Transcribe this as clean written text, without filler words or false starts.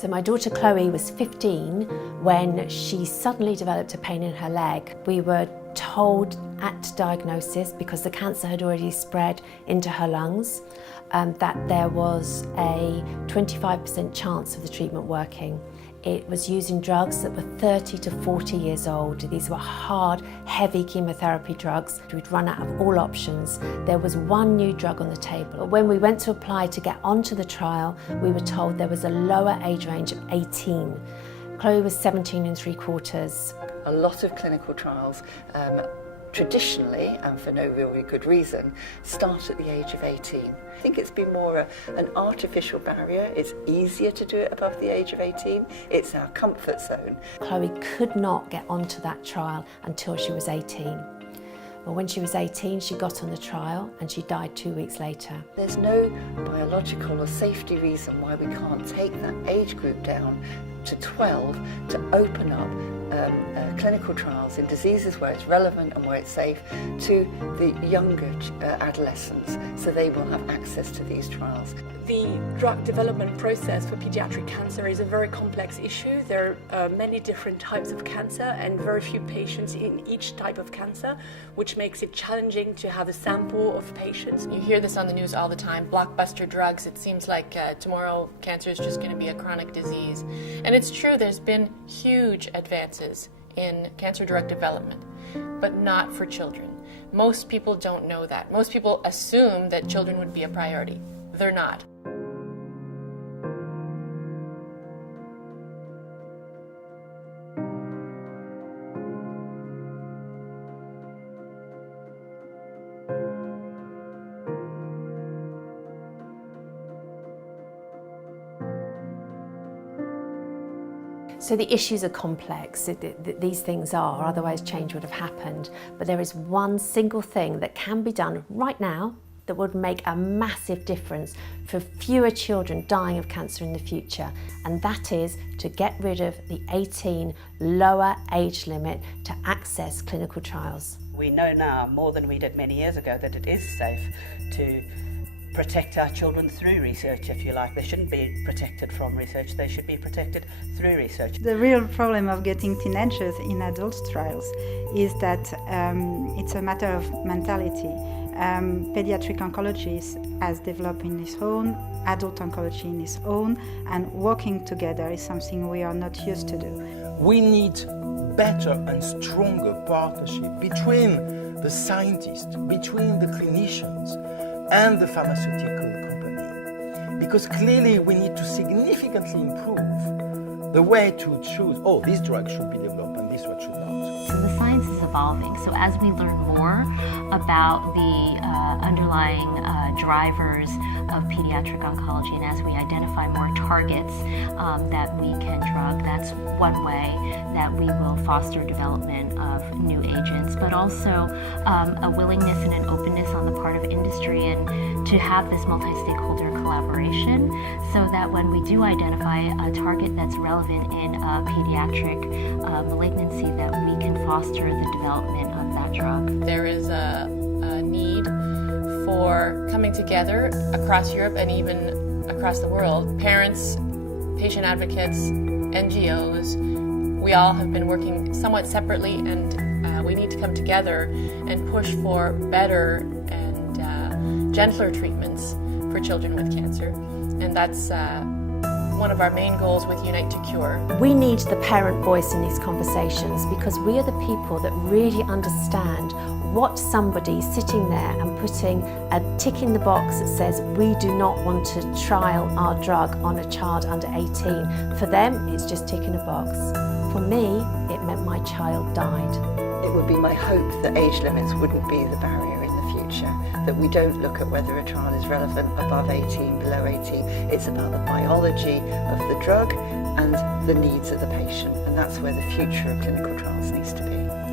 So my daughter Chloe was 15 when she suddenly developed a pain in her leg. We were told at diagnosis, because the cancer had already spread into her lungs, that there was a 25% chance of the treatment working. It was using drugs that were 30 to 40 years old. These were hard, heavy chemotherapy drugs. We'd run out of all options. There was one new drug on the table. When we went to apply to get onto the trial, we were told there was a lower age range of 18. Chloe was 17 3/4. A lot of clinical trials traditionally, and for no really good reason, start at the age of 18. I think it's been more an artificial barrier. It's easier to do it above the age of 18. It's our comfort zone. Chloe could not get onto that trial until she was 18. Well, when she was 18, she got on the trial and she died 2 weeks later. There's no biological or safety reason why we can't take that age group down to 12 to open up clinical trials in diseases where it's relevant and where it's safe to the younger adolescents, so they will have access to these trials. The drug development process for pediatric cancer is a very complex issue. There are many different types of cancer and very few patients in each type of cancer, which makes it challenging to have a sample of patients. You hear this on the news all the time, blockbuster drugs. It seems like tomorrow cancer is just going to be a chronic disease. And it's true, there's been huge advances in cancer drug development, but not for children. Most people don't know that. Most people assume that children would be a priority. They're not. So the issues are complex, these things are, otherwise change would have happened. But there is one single thing that can be done right now that would make a massive difference for fewer children dying of cancer in the future, and that is to get rid of the 18 lower age limit to access clinical trials. We know now, more than we did many years ago, that it is safe to protect our children through research, if you like. They shouldn't be protected from research, they should be protected through research. The real problem of getting teenagers in adult trials is that it's a matter of mentality. Pediatric oncology has developed in its own, adult oncology in its own, and working together is something we are not used to do. We need better and stronger partnership between the scientists, between the clinicians, and the pharmaceutical company, because clearly we need to significantly improve the way to choose, oh, this drug should be developed and this one should not. So the science is evolving, so as we learn more about the underlying drivers of pediatric oncology, and as we identify more targets that we can drug, that's one way that we will foster development of new agents, but also a willingness and an openness on the part of industry and to have this multi-stakeholder collaboration, so that when we do identify a target that's relevant in a pediatric malignancy, that we can foster the development of that drug. There is a need for coming together across Europe and even across the world. Parents, patient advocates, NGOs, we all have been working somewhat separately, and we need to come together and push for better and gentler treatments for children with cancer. And that's one of our main goals with Unite2Cure. We need the parent voice in these conversations, because we are the people that really understand what somebody sitting there and putting a tick in the box that says we do not want to trial our drug on a child under 18. For them, it's just ticking a box. For me, it meant my child died. It would be my hope that age limits wouldn't be the barrier in the future, that we don't look at whether a trial is relevant above 18, below 18. It's about the biology of the drug and the needs of the patient, and that's where the future of clinical trials needs to be.